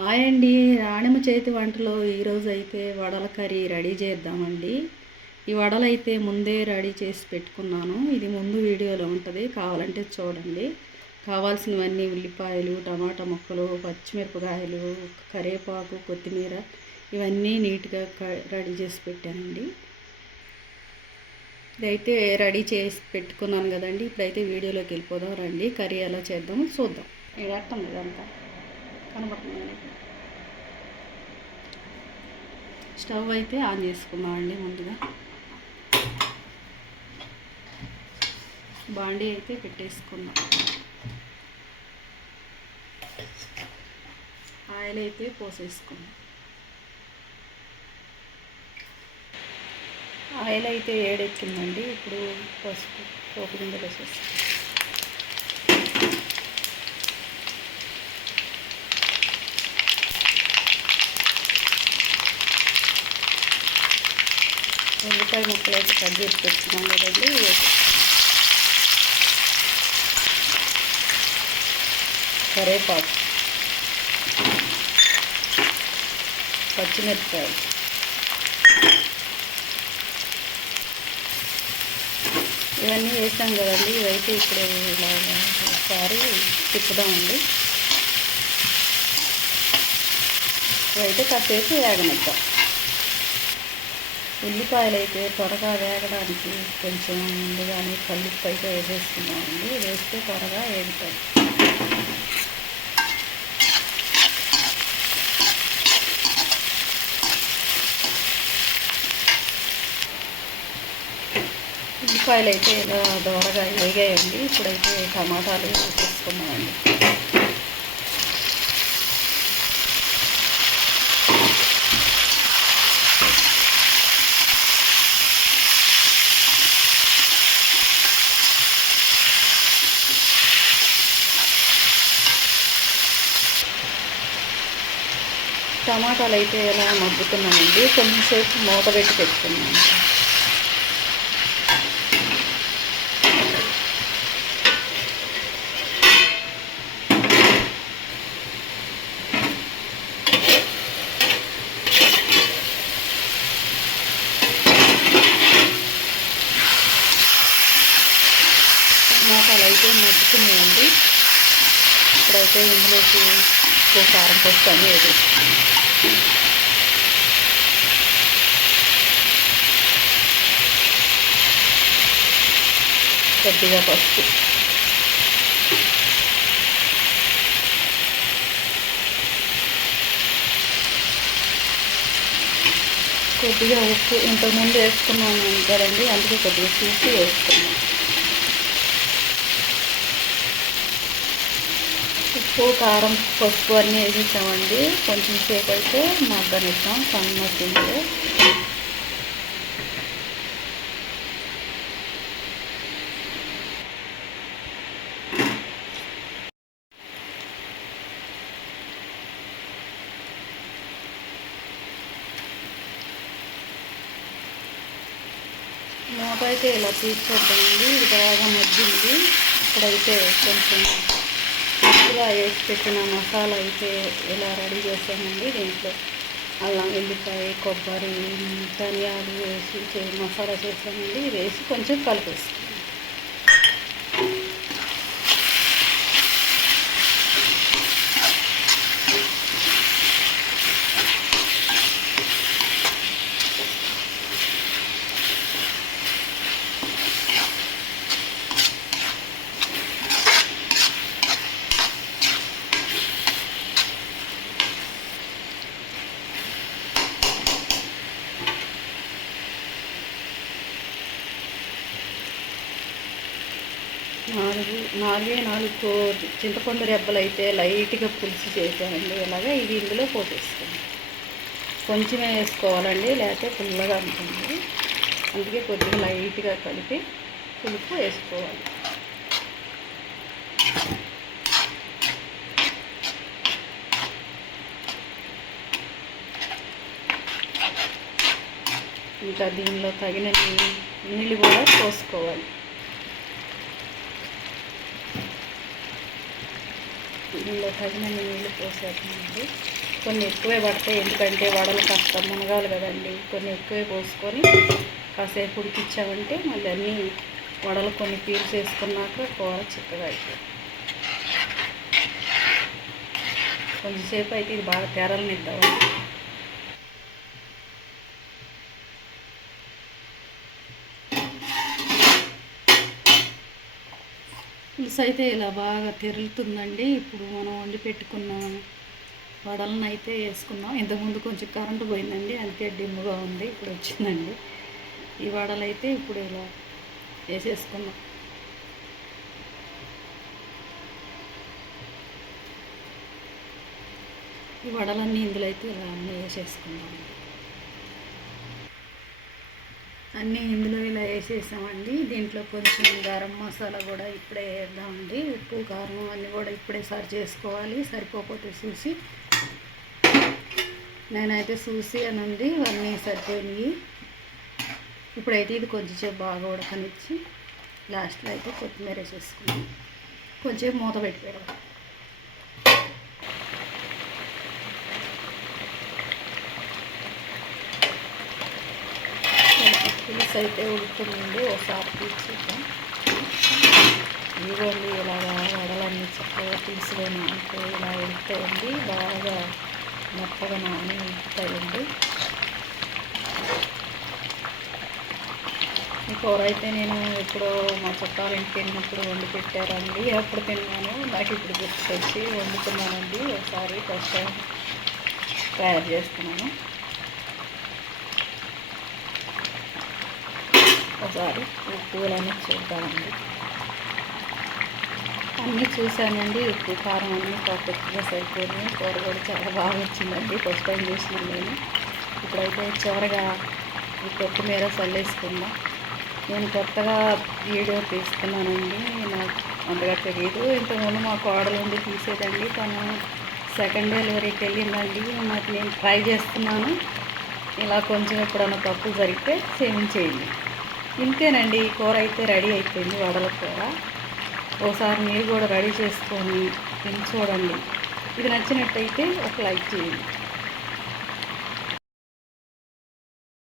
Hi అండి. రాణిమ చేతి వంటలో ఈరోజు అయితే వడల కర్రీ రెడీ చేద్దామండి. ఈ వడలు అయితే ముందే రెడీ చేసి పెట్టుకున్నాను. ఇది ముందు వీడియోలో ఉంటుంది, కావాలంటే చూడండి. కావాల్సినవన్నీ ఉల్లిపాయలు, టమాటా ముక్కలు, పచ్చిమిరపకాయలు, కరివేపాకు, కొత్తిమీర ఇవన్నీ నీట్గా రెడీ చేసి పెట్టానండి. ఇదైతే రెడీ చేసి పెట్టుకున్నాను కదండి. ఇప్పుడైతే వీడియోలోకి వెళ్ళిపోదాం రండి. కర్రీ ఎలా చేద్దామో చూద్దాం. ఇది అర్థం ఇదంతా కనబడుతుంది. స్టవ్ అయితే ఆన్ చేసుకున్నామండి. ముందుగా బాండీ అయితే పెట్టేసుకున్నాం. ఆయిల్ అయితే పోసేసుకున్నాం. ఆయిల్ అయితే ఏడెక్కిందండి. ఇప్పుడు పసుపు పోపు గింజలు వేసేసుకున్నాం. ఉల్లిపాయ ముక్కలు అయితే కట్ చేసి పెట్టుకున్నాం కదండి. కరివేపాకు, పచ్చిమిరపకాయలు, ఇవన్నీ వేసాం కదండి. ఇవైతే ఇప్పుడు ఇలా ఒకసారి తిప్పుదామండి. ఇవైతే కాసేపు వేగనిద్దాం. ఉల్లిపాయలు అయితే త్వరగా వేగడానికి కొంచెం ముందుగానే కల్లుప్పు అయితే వేసేసుకున్నామండి. వేస్తే త్వరగా వేగుతాయి. ఉల్లిపాయలు అయితే ఇలా దోరగా వేగాయండి. ఇప్పుడైతే టమాటాలు వేసేసుకున్నామండి. టమాటాలు అయితే ఎలా మగ్గుతున్నామండి. కొంచెంసేపు మూత పెట్టి పెట్టుకున్నాము. టమాటాలు అయితే మగ్గుతున్నాయండి. ఇప్పుడైతే ఇందులోకి ఉప్పు, కారం, పసుపు అన్నీ వేసేస్తాం. కొద్దిగా పసుపు, కొద్దిగా ఉప్పు ఇంతకుముందు వేసుకున్నాము కదండి, అందుకే కొద్దిగా చూసి వేసుకున్నాం. ఉప్పు, కారం, పసుపు అన్నీ వేసేసామండి. కొంచెం సేపు అయితే మగ్గనిద్దాం సన్న సిమ్లో. మూత అయితే ఇలా తీసేద్దామండి. ఇది బాగా మగ్గింది. ఇప్పుడైతే కొంచెం ముందుగా వేసి పెట్టిన మసాలా అయితే ఇలా రెడీ చేసామండి. దీంట్లో అల్లం, వెల్లిపాయ, కొబ్బరి, ధనియాలు వేసి మసాలా చేసామండి. ఇది వేసి కొంచెం కలిపేస్తాం. నాలుగు చింతపండు రెబ్బలు అయితే లైట్గా పులుసు చేసామండి. ఇలాగా ఇది ఇందులో పోసేస్తాం. కొంచెమే వేసుకోవాలండి, లేకపోతే పుల్లగా ఉంటుంది. అందుకే కొద్దిగా లైట్గా కలిపి పులుపు వేసుకోవాలి. ఇంకా దీనిలో తగిన నీళ్ళు కూడా పోసుకోవాలి. దీనిలో తగినన్ని నీళ్ళు పోసేస్తున్నాండి. కొన్ని ఎక్కువే పడతాయి, ఎందుకంటే వడలు కాస్త మునగాలి కదండి. కొన్ని ఎక్కువే పోసుకొని కాసేపు ఉడికించామంటే మళ్ళీ అన్నీ వడలు కొన్ని పీల్చేసుకున్నాక కూర చిక్కగా అయిపోయింది. కొంచెంసేపు అయితే ఇది బాగా తెరలనిద్దామండి. పులుసు అయితే ఇలా బాగా తెరులుతుందండి. ఇప్పుడు మనం వండి పెట్టుకున్న వడలను అయితే వేసుకున్నాం. ఇంతకుముందు కొంచెం కరెంటు పోయిందండి, అందుకే డిమ్ముగా ఉంది. ఇప్పుడు వచ్చిందండి. ఈ వడలు అయితే ఇప్పుడు ఇలా వేసేసుకున్నాం. ఈ వడలన్నీ ఇందులో అయితే ఇలా అన్నీ వేసేసుకున్నాం. అన్నీ ఇందులో ఇలా వేసేసామండి. దీంట్లో కొంచెం గరం మసాలా కూడా ఇప్పుడే వేద్దామండి. ఉప్పు కారం అన్నీ కూడా ఇప్పుడే సరి చేసుకోవాలి. సరిపోతే చూసి, నేనైతే చూసి అనండి అన్నీ సరిపోయినాయి. ఇప్పుడైతే ఇది కొంచెంసేపు బాగా ఉడకనిచ్చి లాస్ట్లో అయితే కొత్తిమీర వేసేసుకున్నాం. కొంచెం మూత పెట్టిపోయాం. పులుసు అయితే ఉడుకుతుందండి, ఒకసారి తీర్చిద్దాం. ఇదిగోండి ఇలాగా వడలన్నీ చక్కగా తీసుకొని అంటే ఇలా ఉడుకుతాయండి, బాగా మెత్తగా నాని ఉడుకుతాయండి. ఈ కూర అయితే నేను ఎప్పుడో మా చుట్టాల ఇంటికి వెళ్ళినప్పుడు వండి పెట్టారండి, అప్పుడు తిన్నాను. నాకు ఇప్పుడు గుర్తుకొచ్చి వండుకున్నానండి. ఒకసారి ఫస్ట్ టైం తయారు చేస్తున్నాను. ఒకసారి ఉప్పులన్నీ చూద్దామండి. అన్నీ చూశానండి, ఉప్పు కారం అన్నీ పర్ఫెక్ట్గా సరిపోయినాయి. కూర కూడా చాలా బాగా వచ్చిందండి, ఫస్ట్ టైం చూసినాను నేను. ఇప్పుడైతే చివరగా ఈ కొత్తిమీర చల్లేసుకుందాం. నేను కొత్తగా వీడియో తీసుకున్నానండి, నాకు అంతగా తెలియదు. ఇంతకుముందు మా కోడలు ఉండి తీసేదండి, తను సెకండ్ డెలివరీకి వెళ్ళిందండి. నాకు నేను ట్రై చేస్తున్నాను. ఇలా కొంచెం ఎప్పుడన్నా తప్పు జరిగితే క్షమించేయండి. ఇంతేనండి, ఈ కూర అయితే రెడీ అయిపోయింది, వడల కూర. ఒకసారి మీరు కూడా రెడీ చేసుకొని తిని చూడండి. ఇది నచ్చినట్టయితే ఒక లైక్ చేయండి.